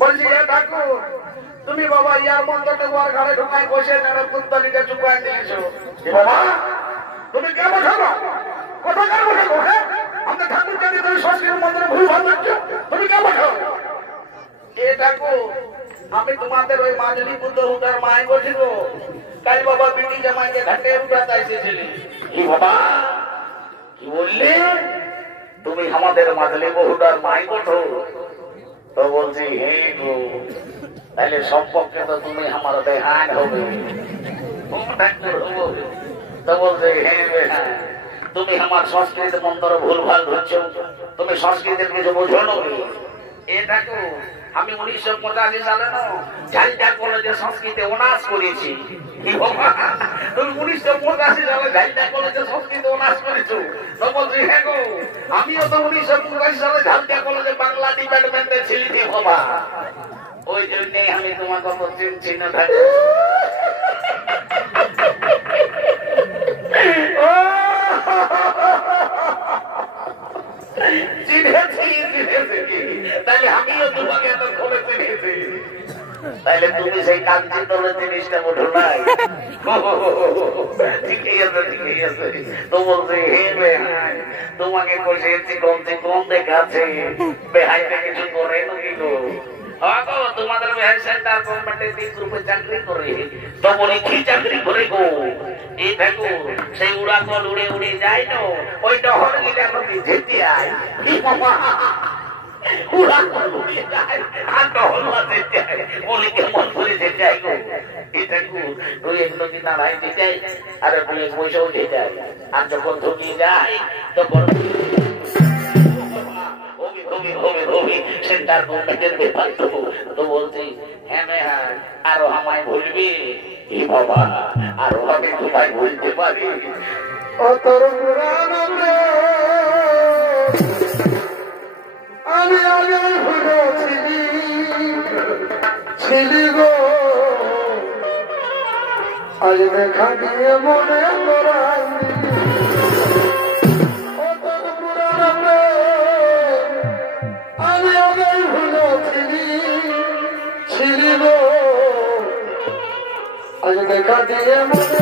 বলছি ঠাকুর তুমি বাবা ইয়ার মন্ত্রটা ওর ঘরে ঢুকাই বসে কুন্তলিটা চুপাই নিয়েছো বাবা তুমি কে বসাবো কোথাকার বসাবো হ্যাঁ আমাদের ঠাকুর জানি তুমি সংস্কৃত মন্ত্রে ভুল ভাল লাগছো তুমি কে বসাবো এ ঠাকুর আমি তোমাদের ওই মাজলি বুদ্ধ উঠার মায় বলছি গো কাল বাবা বিটি জামাইকে ঘাটে উঠাতে এসেছিলি কি বাবা কি বললে তুমি আমাদের মাজলি বহুটার মাই বঠো তো বলছি হে গো তাহলে সম্পর্কে তো তুমি আমার বেহান হবে তো বলছে হে বেহান তুমি আমার সংস্কৃত মন্ত্র ভুল ভাল ধরছ তুমি সংস্কৃতের কিছু বোঝো নাকি এটাকে আমি 1985 সালে না ঝালটা কলেজে সংস্কৃতে অনার্স করেছি তুমি 1985 সালে ঝালটা কলেজে সংস্কৃতে অনার্স করেছো তো বলছি হ্যাঁ গো আমিও তো 1985 সালে ঝালটা কলেজে বাংলা ডিপার্টমেন্টে ছিলি বাবা ওই জন্যই আমি তোমার কথা চিনছি না থাকি তাহলে আমিও তোমাকে এত খবর চিনেছি তাহলে তুমি সেই কাঞ্চি তোলের জিনিসটা ওঠো নাই ঠিকই আছে ঠিকই আছে তো বলছে হে বেহাই তোমাকে বসেছি কমতে কম দেখাচ্ছে বেহাইটা কিছু করে নাকি গো তোমাদের বেহাই সেন্টার গভর্নমেন্টে 3 গ্রুপে চাকরি করে তো বলি কি চাকরি করে গো এই দেখো সেই উড়াকল উড়ে উড়ে যায় না ওই ডহর গিলা নদী যেতে আয় উড়াকল উড়ে যায় আর ডহর যেতে আয় বলি কেমন করে যেতে আয় গো এই দেখো তুই এক নদী নাড়াই যেতে আয় আর বলে পয়সাও যেতে আয় আর যখন ঢুকিয়ে যায় তখন সেন্টার গভর্নমেন্টের ব্যাপার তো বলছি হ্যাঁ হ্যাঁ আরো আমায় বলবি এই বাবা আরো আমি তোমায় বলতে পারি আমি আগে ছিলি গো আজ দেখা দিয়ে মনে করাই আমি আগে ছিলি গো আজ দেখা দিয়ে মনে